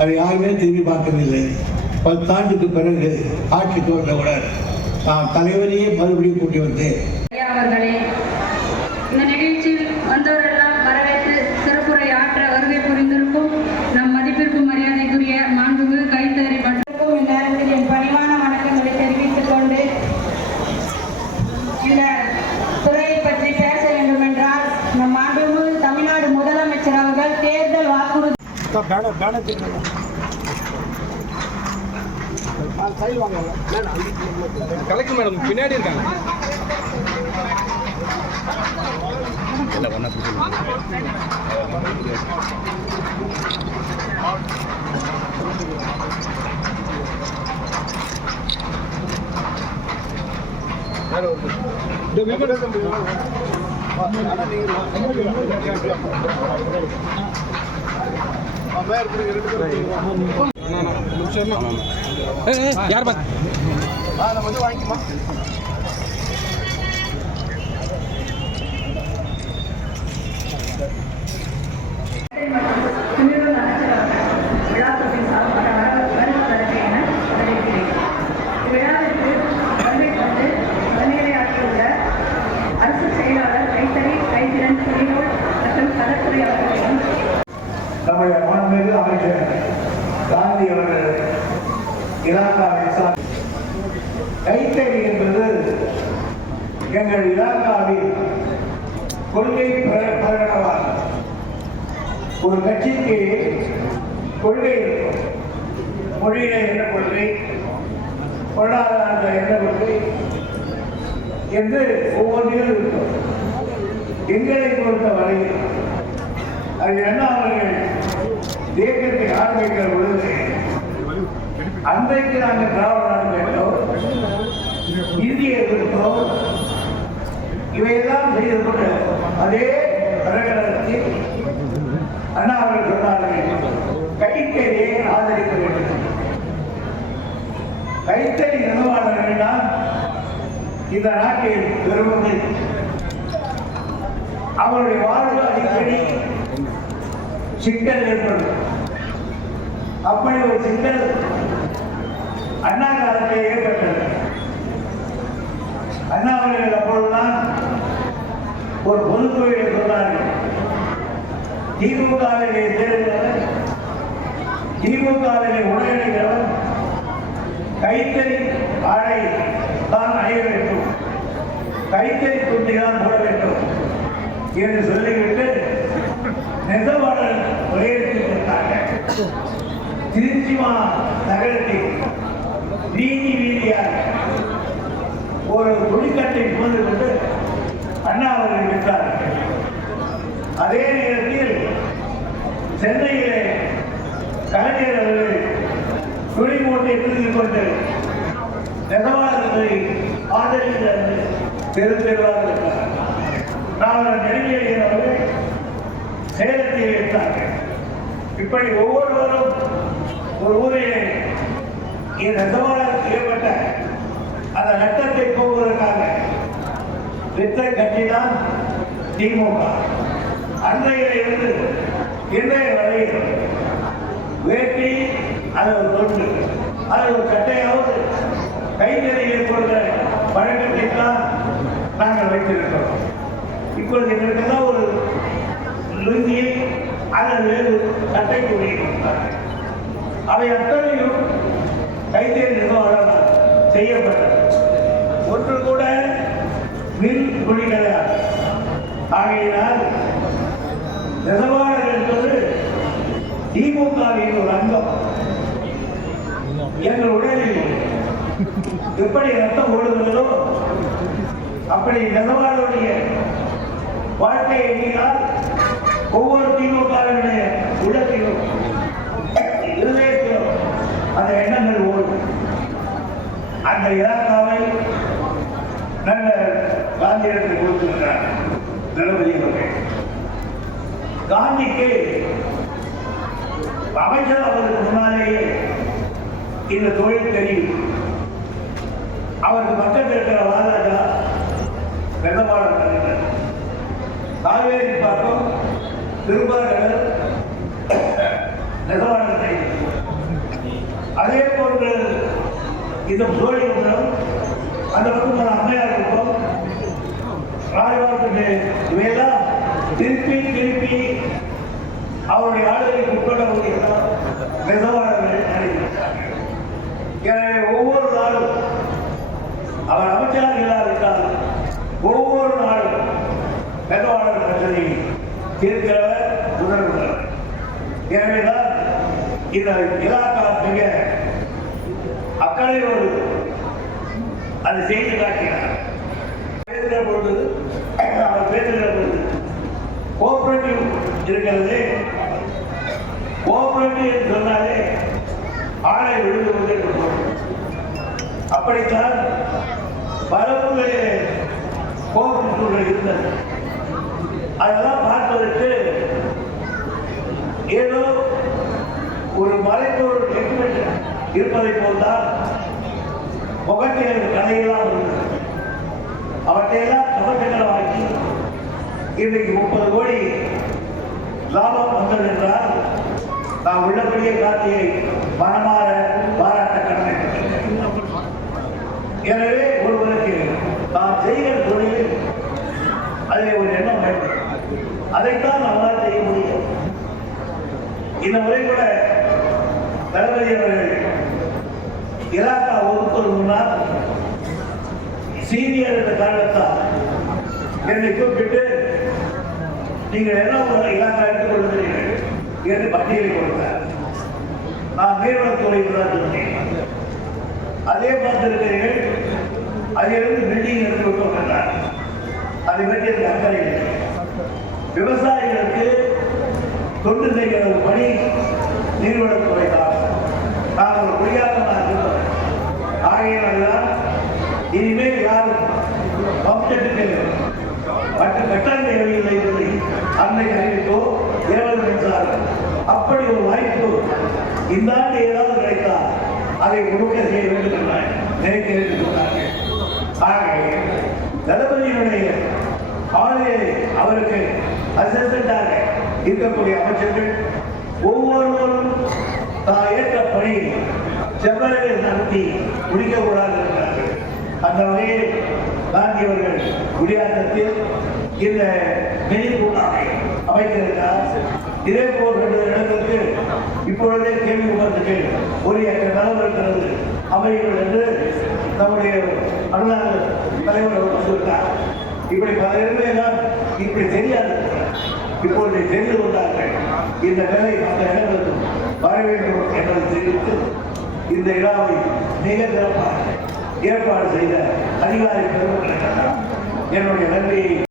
அதை யாருமே திரும்பி பார்க்கவில்லை. பத்தாண்டுக்கு பிறகு ஆட்சிக்கு வந்தவுடன் நான் தலைவரையே மறுபடியும் கூட்டி வந்தேன். அவர்களே இந்த நிகழ்ச்சியில் வந்தவரெல்லாம் வரவேற்று சிறப்புரை ஆற்ற வருகை புரிந்திருக்கும் நம் மதிப்பிற்கும் மரியாதைக்குரிய மாண்புமிகு கைத்தறி மற்றும் இந்நேரத்தில் என் பணிவான வணக்கங்களை தெரிவித்துக் கொண்டு இந்த துறையை பற்றி பேச வேண்டும் என்றால் நம் மாண்புமிகு தமிழ்நாடு முதலமைச்சர் அவர்கள் தேர்தல் வாக்குறுதி கலெக்டர் மேடம் பின்னாடி இருக்காங்க. இந்த விமர்சனம் யார் பாத்து துணிவு அமைச்சர் இலாக்கா சார் கைத்தறி என்பது எங்கள் இலாக்காவில் கொள்கை பிரகடனமாக ஒரு கட்சிக்கு கொள்கை இருக்கும். மொழியில என்ன கொள்கை? பொருளாதாரத்தில் என்ன கொள்கை? என்று ஒவ்வொன்றிலும் இருக்கும் எங்களை பொறுத்த வரையில் அது என்ன அவர்கள் தேக்கத்தை ஆரம்பிக்கிற பொழுது அன்றைக்கு நாங்கள் திராவிட நாடு கேட்டோம். இந்திய எதிர்த்தோம் இவையெல்லாம் செய்து அதே பிரகடனத்தில் அண்ணா அவர்கள் சொன்னார்கள் கைத்தறியை ஆதரிக்க வேண்டும். கைத்தறி நிலவாளர்கள் தான் இந்த நாட்டில் பெறுவது அவருடைய வாழ்வு அடிக்கடி சிக்கல் ஏற்படும். அப்படி ஒரு சிக்கல் அண்ணா காலத்தில் ஏற்பட்டது. அண்ணா அவர்கள் அப்பொழுதுதான் ஒரு பொதுத்துறையை சொன்னார்கள். திமுகவிலே சேர்ந்தவர் திமுகவிலே உடனடிக்கிறவர் கைத்தறி ஆடை தான் அணிய வேண்டும். கைத்தறி துண்டி தான் போட வேண்டும் என்று சொல்லிவிட்டு நெசவாளர் வலியுறுத்தி கொடுத்தாங்க திருச்சி மா நகரத்தில் வீதி வீதியாக ஒரு துணிக்கட்டை போது கொண்டு அண்ணா அவர்கள் விட்டார்கள் அதே நேரத்தில் சென்னையிலே கலைஞர் அவர்கள் துணி மூட்டை தூக்கிக் கொண்டு நெசவாளர்களை ஆதரிக்கிற தெரு தெருவாக இருக்கிறார். நாங்கள் நெருங்கிய அவர்கள் சேலத்தில் இருந்தார்கள் இப்படி ஒவ்வொருவரும் ஒரு ஊரை இந்த ஏற்பட்ட அந்த நட்டத்தை போவதற்காக வித்த கட்சி தான் திமுக. அன்றையில இருந்து இன்றைய வரையில் வேட்டி அது ஒரு தொண்டு அது ஒரு சட்டையாவது கைத்தறியில் கொடுக்கிற பழக்கத்தை தான் நாங்கள் வைத்திருக்கிறோம். இப்பொழுது எங்களுக்கெல்லாம் ஒரு லுங்கியை அல்லது வேறு சட்டை கூறியிருக்கிறார்கள் அவை அத்தனையும் கைத்தறி நிர்வாகம் செய்யப்பட்டது. ஒன்று கூட மின் குழி கிடையாது. ஆகையினால் நெசவாளர் என்பது திமுகவின் ஒரு அங்கம். எங்கள் உடலில் எப்படி ரத்தம் ஓடுகிறதோ அப்படி நெசவாளருடைய வாழ்க்கையை எண்ணினால் ஒவ்வொரு திமுகவினுடைய உள்ளத்திலும் இருதயத்திலும் அந்த எண்ணங்கள் ஓடும். அந்த இலாக்காவை நல்ல காந்தியிடத்தை கொடுத்திருக்கிறார் தளபதி அவர்கள். காந்திக்கு அமைச்சர் அவருக்கு முன்னாலேயே இந்த தொழில் தெரியும். அவருக்கு பக்கத்தில் இருக்கிற வாராஜா வெள்ளப்பாடம் கலைஞர். காவேரி பக்கம் திருப்பாடகர் நெசவாளர் அதே போன்று இந்த சோழிபுரம் அந்த பக்கம் ஒரு அம்மையார் இருக்கும். ராஜபாட்டு இவையெல்லாம் திருப்பி திருப்பி அவருடைய ஆளுகைக்கு உட்படக்கூடிய நெசவாளர்கள் நடைபெற்றார்கள் எனவே ஒவ்வொரு நாளும் அவர் அமைச்சராக இல்லாவிட்டால் ஒவ்வொரு நாளும் நெசவாளர் பிரச்சனை தீர்க்கிறவர் உணர்வுள்ளவர் எனவேதான் இந்த இலாக்கா மிக அக்கறையோடு அதை செய்து காட்டினார். பேசுகிற பொழுது அவர் பேசுகிற பொழுது கோஆபரேட்டிவ் இருக்கிறது. கோஆபரேட்டிவ் என்று சொன்னாலே ஆளை விழுந்து கொண்டே இருக்கும் அப்படித்தான் பரப்புகளே கோஆபரேட்டிவ்கள் இருந்தது. அதெல்லாம் பார்ப்பதற்கு ஏதோ ஒரு மலைப்பொருள் ட்ரீட்மெண்ட் இருப்பதை போல்தான் முகத்தில் கதையெல்லாம் இருந்தது அவற்றையெல்லாம் வாங்கி இன்றைக்கு முப்பது கோடி லாபம் வந்தது என்றால் நான் உள்ளபடியே கார்த்தியை மனமாற பாராட்ட கடமை எனவே ஒருவருக்கு நான் செய்கிற தொழிலில் அதில் ஒரு எண்ணம் வேண்டும் அதைத்தான் நம்மளால் செய்ய முடியும். இந்த முறை கூட தளபதி அவர்கள் இலாக்கா ஒதுக்குவது முன்னால் சீனியர் என்ற காரணத்தால் என்னை கூப்பிட்டு நீங்கள் என்ன ஒரு இலாக்கா எடுத்துக் கொள்கிறீர்கள்? என்று பட்டியலை கொடுத்தார். நான் மீனவத்துறை தான் சொன்னேன். அதே பார்த்திருக்கிறீர்கள் அதிலிருந்து பில்டிங் எடுத்து விட்டோம் என்றார். அதை பற்றி எனக்கு அக்கறை இல்லை. விவசாயிகளுக்கு தொண்டு செய்கிற ஒரு பணி நீர்வளத்துறை தான் நான் ஒரு குடியாரமாக இருந்தேன் ஆகையினால்தான் இனிமேல் யாரும் பம்ப்செட்டுக்கு மற்ற கட்டண தேவையில்லை என்பதை அன்னை அறிவித்தோ ஏழு மின்சாரம் அப்படி ஒரு வாய்ப்பு இந்த ஆண்டு ஏதாவது கிடைத்தால் அதை முழுக்க செய்ய வேண்டும் என நினைக்கிறேன் என்று சொன்னார்கள் ஆகவே தளபதியினுடைய ஆளுநை அவருக்கு அசிஸ்டண்டாக இருக்கக்கூடிய அமைச்சர்கள் ஒவ்வொருவரும் தான் ஏற்ற பணியை செவ்வரவில் நடத்தி முடிக்கக்கூடாது என்றார்கள். அந்த வகையில் காந்தி அவர்கள் குடியாத்தத்தில் இந்த மினி பூங்காவை அமைத்திருக்கிறார் இதே போல் ரெண்டு இடங்களுக்கு இப்பொழுதே கேள்வி விபத்துக்கு ஒரு ஏக்கர் நிலம் இருக்கிறது. அமைகள் என்று நம்முடைய அண்ணாங்க தலைவர் அவர்கள் சொல்லிட்டார் இப்படி பல இடங்களெல்லாம் இப்படி தெரியாது. இப்பொழுது தெரிந்து கொண்டார்கள். இந்த நிலை அந்த இடங்களுக்கும் வர வேண்டும் என்பதை தெரிவித்து இந்த விழாவை மிக சிறப்பாக ஏற்பாடு செய்த அதிகாரி பெருமக்களுக்கெல்லாம் என்னுடைய நன்றியை